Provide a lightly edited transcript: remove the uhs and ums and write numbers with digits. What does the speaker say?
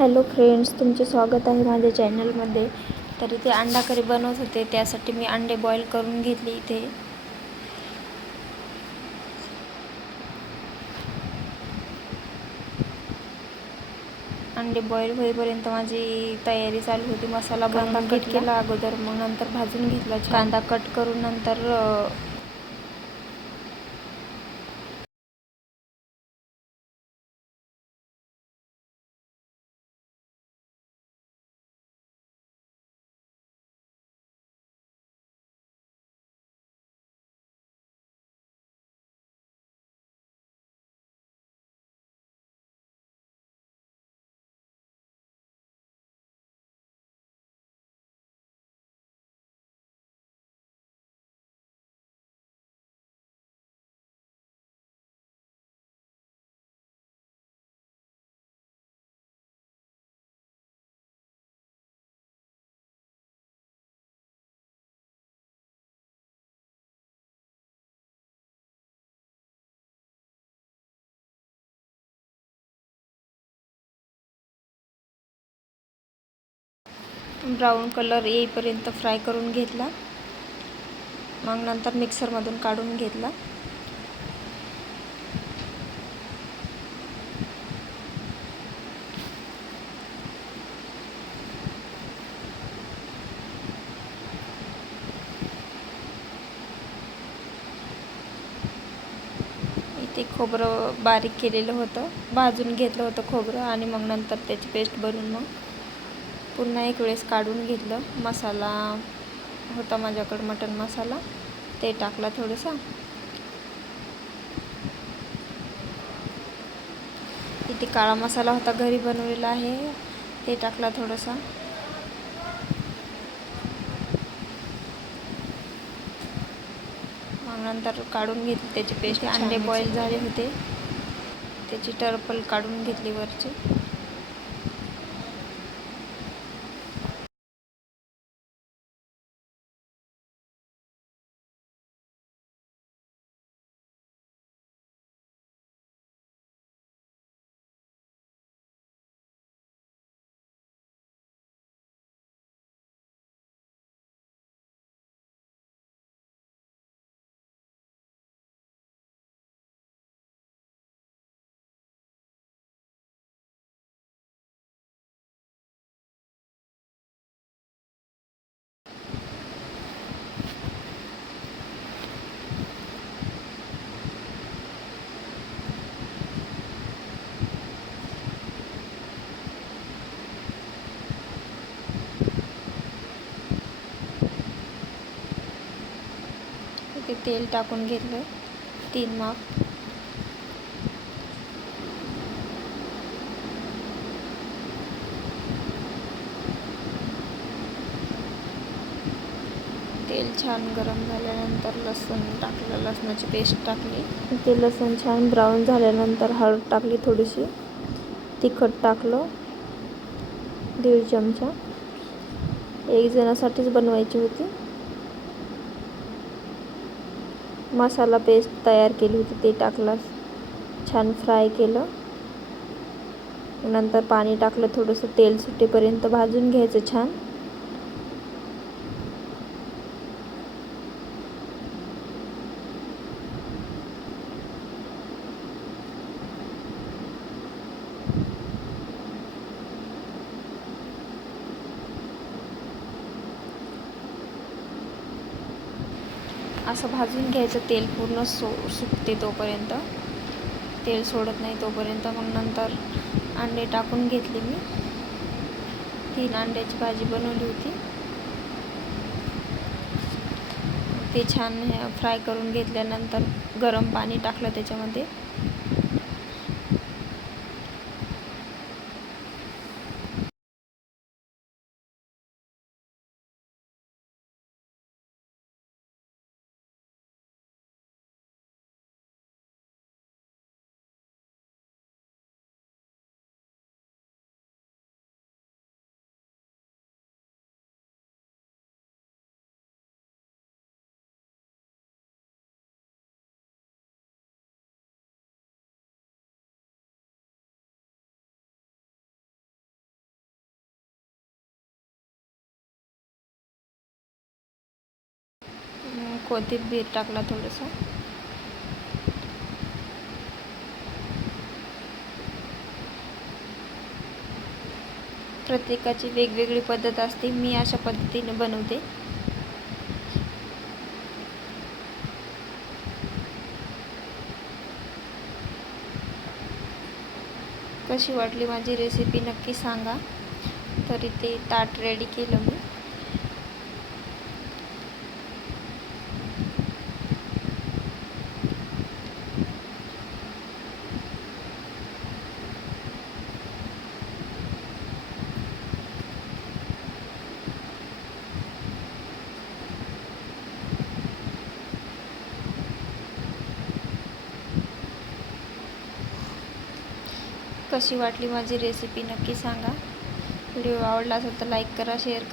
Hello friends, तुमचे स्वागत आहे माझ्या चॅनलमध्ये. तर इथे अंडा करी बनवत होते, त्यासाठी मी अंडे बॉईल करून घेतले. इथे अंडे बॉईल होईपर्यंत माझी तयारी चालू होती. मसाला बनवून घेतला अगोदर, मग नंतर भाजून घेतला. कांदा कट करून नंतर ब्राऊन कलर येईपर्यंत फ्राय करून घेतला. मग नंतर मिक्सरमधून काढून घेतला. इथे खोबरं बारीक केलेलं होतं, भाजून घेतलं होतं खोबरं, आणि मग नंतर त्याची पेस्ट बनवून मग पुन्हा एक वेळेस काढून घेतलं. मसाला होता माझ्याकडे, मटन मसाला, ते टाकला थोडंसं. इथे काळा मसाला होता, घरी बनवलेला आहे, ते टाकला थोडासा. मग नंतर काढून घेतली त्याची पेस्ट. अंडे बॉईल झाले होते, त्याची टरफल काढून घेतली वरची. इथे तेल टाकून घेतलं 3 माप. तेल छान गरम झाल्यानंतर लसूण टाकलं, लसणाची पेस्ट टाकली. ते लसूण छान ब्राऊन झाल्यानंतर हळद टाकली थोडीशी, तिखट टाकलं 1.5 चमचा. 1 जणासाठीच बनवायची होती. मसाला पेस्ट तयार केली होती, ते टाकलं, छान फ्राय केलं. नंतर पाणी टाकलं, थोडंसं तेल सुटेपर्यंत भाजून घ्यायचं छान. असं भाजून घ्यायचं, तेल पूर्ण सुटते तोपर्यंत, तेल सोडत नाही तोपर्यंत. मग नंतर अंडे टाकून घेतले मी. 3 अंड्याची भाजी बनवली होती, ते छान फ्राय करून घेतल्यानंतर गरम पाणी टाकलं त्याच्यामध्ये. कोथिंबीर टाकला थोडंसं. प्रत्येकाची वेगवेगळी पद्धत असते, मी अशा पद्धतीने बनवते. कशी वाटली माझी रेसिपी नक्की सांगा. तरी ते ताट रेडी केलं मी. कशी वाटली माझी रेसिपी नक्की सांगा. व्हिडिओ आवडला असेल तर लाईक करा, शेअर करा.